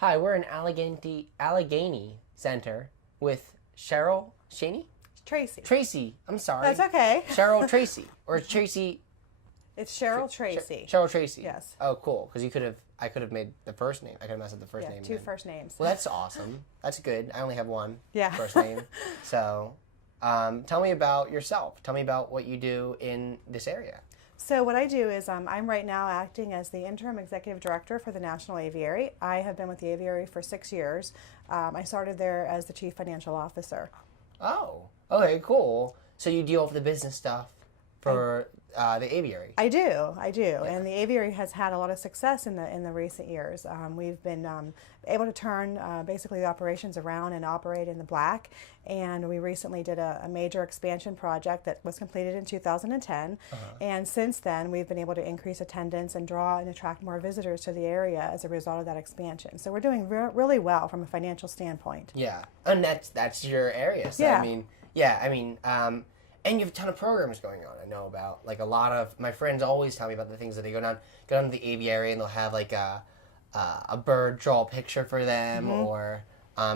Hi, we're in Allegheny Center with Cheryl Shaney? Tracy. Tracy. I'm sorry. That's okay. Cheryl Tracy. Or Tracy. It's Cheryl Tracy. Cheryl Tracy. Yes. Oh, cool. Because I could have made the first name. I could have messed up the first name. Two then. first names. Well, that's awesome. That's good. I only have one Yeah. first name. So, tell me about yourself. Tell me about what you do in this area. So what I do is I'm right now acting as the interim executive director for the National Aviary. I have been with the Aviary for 6 years. I started there as the chief financial officer. Oh, okay, cool. So you deal with the business stuff for the Aviary. I do, Yeah. and the Aviary has had a lot of success in the recent years. We've been able to turn basically the operations around and operate in the black. And we recently did a major expansion project that was completed in 2010. And since then, we've been able to increase attendance and draw and attract more visitors to the area as a result of that expansion. So we're doing really well from a financial standpoint. Yeah, and that's your area. So Yeah. And you have a ton of programs going on. I know about, like, a lot of my friends always tell me about the things that they go down to the aviary and they'll have like a bird draw a picture for them, or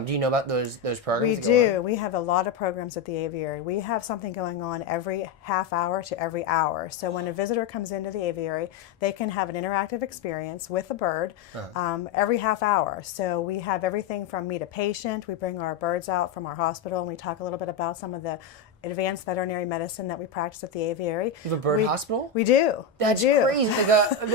do you know about those programs? We do. We have a lot of programs at the Aviary. We have something going on every half hour to every hour. So when a visitor comes into the Aviary, they can have an interactive experience with a bird every half hour. So we have everything from Meet a Patient. We bring our birds out from our hospital and we talk a little bit about some of the advanced veterinary medicine that we practice at the Aviary. You have a bird hospital? We do. That's crazy.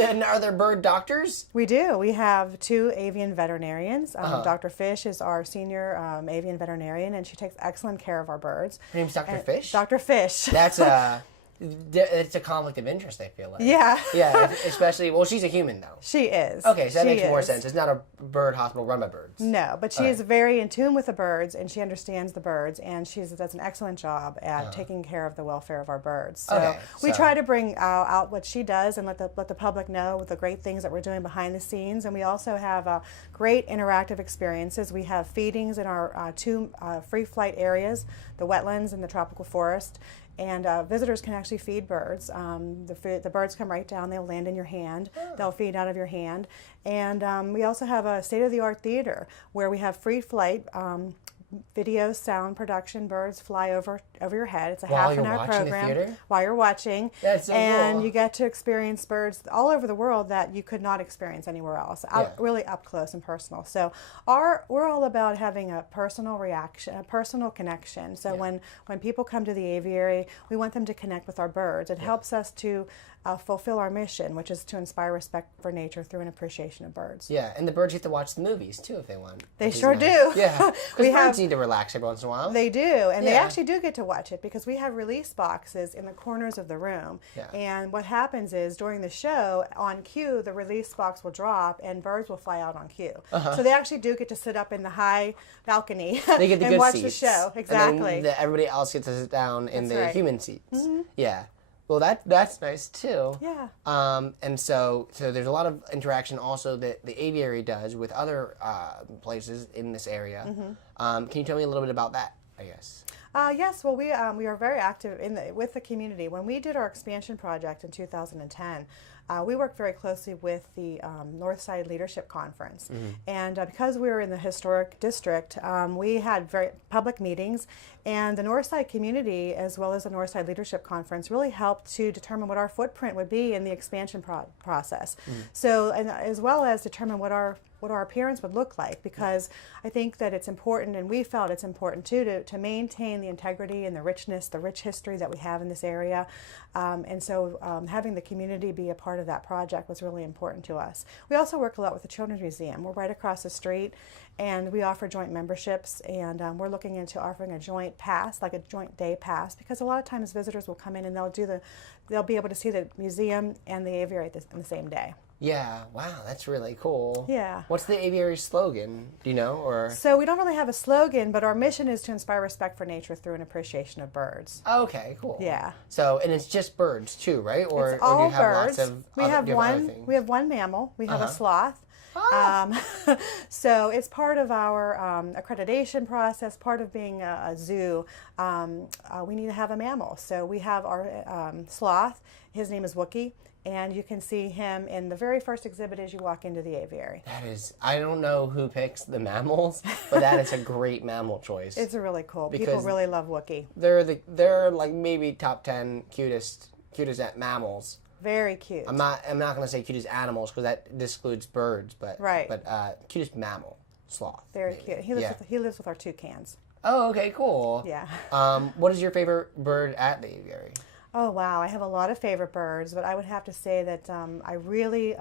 And are there bird doctors? We do. We have 2 avian veterinarians. Dr. Fish is our senior avian veterinarian, and she takes excellent care of our birds. Her name's Dr. Fish? Dr. Fish. That's it's a conflict of interest, I feel like. Yeah. Yeah, especially, well, she's a human, though. She is. Okay, so that She makes more is. sense. It's not a bird hospital run by birds. No, but she is very in tune with the birds, and she understands the birds, and she does an excellent job at taking care of the welfare of our birds. So we try to bring out what she does and let the public know the great things that we're doing behind the scenes. And we also have great interactive experiences. We have feedings in our 2 free flight areas, the wetlands and the tropical forest. And visitors can actually feed birds. The birds come right down. They'll land in your hand. They'll feed out of your hand. And we also have a state-of-the-art theater where we have free flight video, sound production. Birds fly over your head. It's a half-an-hour program while you're watching. That's so and cool. You get to experience birds all over the world that you could not experience anywhere else. Really up close and personal. So we're all about having a personal reaction, a personal connection. So when people come to the aviary, we want them to connect with our birds. It helps us to fulfill our mission, which is to inspire respect for nature through an appreciation of birds. Yeah, and the birds get to watch the movies, too, if they want. They sure do. Yeah, because birds need to relax every once in a while. They do, and they actually do get to watch it because we have release boxes in the corners of the room. Yeah. And what happens is during the show, on cue, the release box will drop and birds will fly out on cue. So they actually do get to sit up in the high balcony They get the and good watch seats. the show. Exactly. And then everybody else gets to sit down in the human seats. Mm-hmm. Yeah. Well, that's nice, too. Yeah. And so there's a lot of interaction also that the aviary does with other places in this area. Can you tell me a little bit about that, I guess? Yes, well, we are very active with the community. When we did our expansion project in 2010, we worked very closely with the Northside Leadership Conference. And because we were in the historic district, we had very public meetings, and the Northside community, as well as the Northside Leadership Conference, really helped to determine what our footprint would be in the expansion process. So, and as well as determine what our appearance would look like, because I think that it's important, and we felt it's important too, to maintain the integrity and the richness, the rich history that we have in this area. And so having the community be a part of that project was really important to us. We also work a lot with the Children's Museum. We're right across the street, and we offer joint memberships, and we're looking into offering a joint pass, like a joint day pass, because a lot of times visitors will come in and they'll be able to see the museum and the aviary on the same day. Yeah, wow, that's really cool. Yeah. What's the aviary slogan? Do you know? Or So we don't really have a slogan, but our mission is to inspire respect for nature through an appreciation of birds. Okay, cool. Yeah. So, and it's just birds too, right? Or, It's all do you have birds. lots of We other, have do you have other one. things? We have one mammal. We have a sloth. Ah. So it's part of our accreditation process, part of being a zoo. We need to have a mammal. So we have our sloth. His name is Wookie. and you can see him in the very first exhibit as you walk into the aviary. That is, I don't know who picks the mammals, but that is a great mammal choice. It's really cool. People really love Wookiee. They're like maybe top 10 cutest mammals. Very cute. I'm not going to say cutest animals because that excludes birds, but cutest mammal, sloth. Very cute. He lives with our toucans. Oh, okay, cool. Yeah. What is your favorite bird at the aviary? Oh, wow. I have a lot of favorite birds, but I would have to say that I really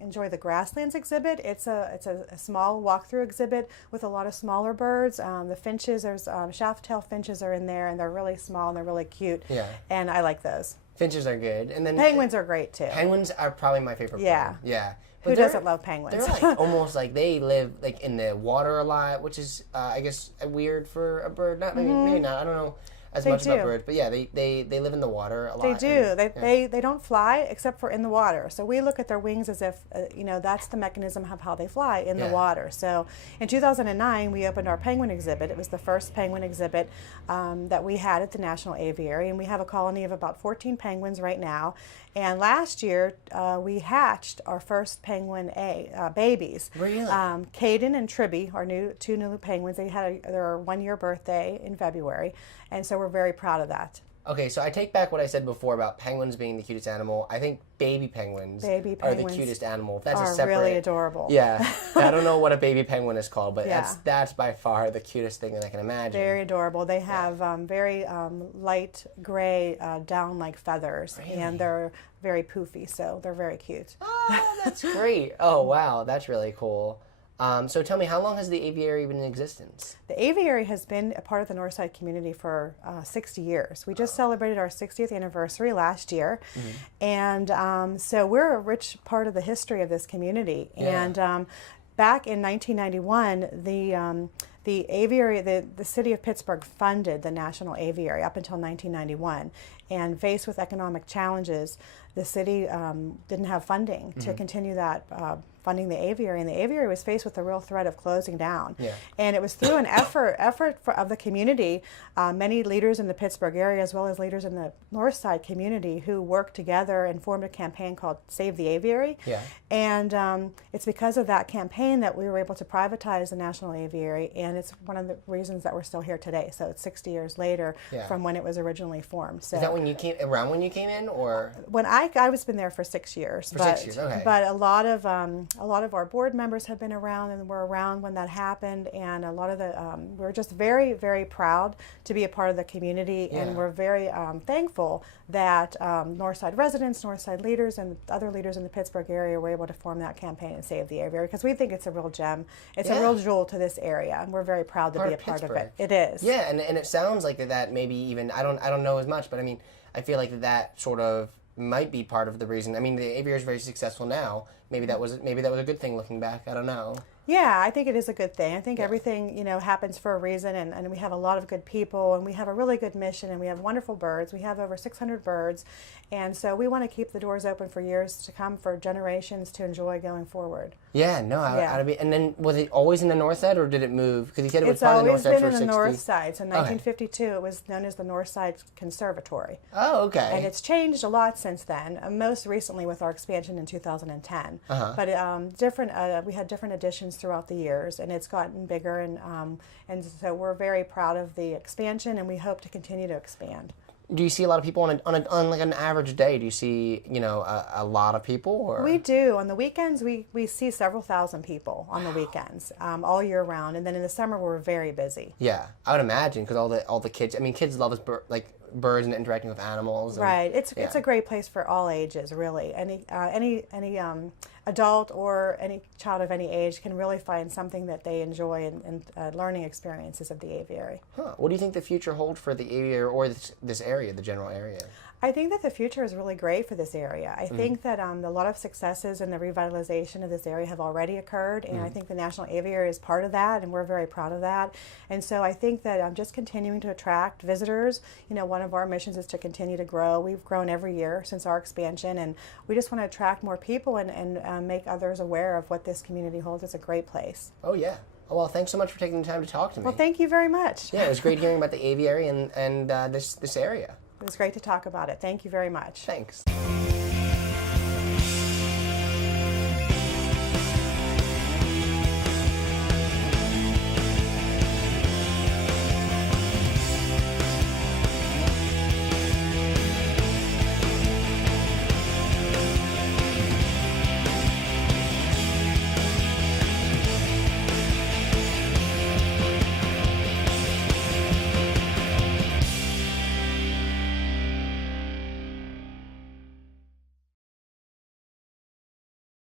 enjoy the grasslands exhibit. It's a small walkthrough exhibit with a lot of smaller birds. The finches, there's shaft-tail finches are in there, and they're really small and they're really cute. Yeah. And I like those. Finches are good. And then penguins are great, too. Penguins are probably my favorite bird. Yeah. But who doesn't love penguins? They're like almost like they live like in the water a lot, which is I guess weird for a bird. Not maybe not. I don't know as much about birds, but yeah, they live in the water a lot. They do. They don't fly except for in the water. So we look at their wings as if that's the mechanism of how they fly in the water. So in 2009 we opened our penguin exhibit. It was the first penguin exhibit that we had at the National Aviary, and we have a colony of about 14 penguins right now. And last year, we hatched our first penguin babies. Really? Caden and Tribby, our two new penguins. They had their 1-year birthday in February, and so we're very proud of that. Okay, so I take back what I said before about penguins being the cutest animal. I think baby penguins are the cutest animal. That's a separate. Really adorable. Yeah, I don't know what a baby penguin is called, but that's by far the cutest thing that I can imagine. Very adorable. They have very light gray down-like feathers, and they're very poofy, so they're very cute. Oh, that's great. Oh, wow, that's really cool. So tell me, how long has the aviary been in existence? The aviary has been a part of the Northside community for 60 years. We just celebrated our 60th anniversary last year, and so we're a rich part of the history of this community. Yeah. And back in 1991, the aviary, the city of Pittsburgh funded the National Aviary up until 1991, and faced with economic challenges, the city didn't have funding to continue that funding the aviary, and the aviary was faced with the real threat of closing down. Yeah. And it was through an effort of the community, many leaders in the Pittsburgh area as well as leaders in the Northside community who worked together and formed a campaign called Save the Aviary. Yeah. And it's because of that campaign that we were able to privatize the National Aviary, and it's one of the reasons that we're still here today. So it's 60 years later from when it was originally formed. So is that when you came in, or when I was been there for 6 years? 6 years, okay. But a lot of our board members have been around and were around when that happened, and a lot of the we're just very, very proud to be a part of the community, and we're very thankful that Northside residents, Northside leaders, and other leaders in the Pittsburgh area were able to form that campaign and save the aviary, because we think it's a real gem. It's a real jewel to this area, and we're very proud to be a part of it. It is. Yeah, and it sounds like that maybe even, I don't know as much, but I mean, I feel like that sort of might be part of the reason. I mean, the aviary is very successful now. Maybe that was a good thing looking back. I don't know. Yeah, I think it is a good thing. I think everything, happens for a reason, and we have a lot of good people, and we have a really good mission, and we have wonderful birds. We have over 600 birds, and so we want to keep the doors open for years to come, for generations to enjoy going forward. Yeah, no, and then was it always in the north side, or did it move? Because you said it was part of the north side for 60. It's always been in the north side. So in 1952, it was known as the Northside Conservatory. Oh, okay. And it's changed a lot since then, most recently with our expansion in 2010. But we had different additions additions throughout the years, and it's gotten bigger, and so we're very proud of the expansion, and we hope to continue to expand. Do you see a lot of people on like an average day? Do you see a lot of people? Or? We do. On the weekends, we see several thousand people on the weekends, all year round, and then in the summer we're very busy. Yeah, I would imagine, because all the kids. I mean, kids love birds and interacting with animals. And, right. It's a great place for all ages, really. Any adult or any child of any age can really find something that they enjoy in learning experiences of the aviary. Huh. What do you think the future holds for the aviary or this area, the general area? I think that the future is really great for this area. I think that a lot of successes in the revitalization of this area have already occurred, and I think the National Aviary is part of that, and we're very proud of that. And so I think that just continuing to attract visitors, one of our missions is to continue to grow. We've grown every year since our expansion, and we just want to attract more people and make others aware of what this community holds. It's a great place. Oh, yeah. Well, thanks so much for taking the time to talk to me. Well, thank you very much. Yeah, it was great hearing about the aviary and this area. It was great to talk about it. Thank you very much. Thanks.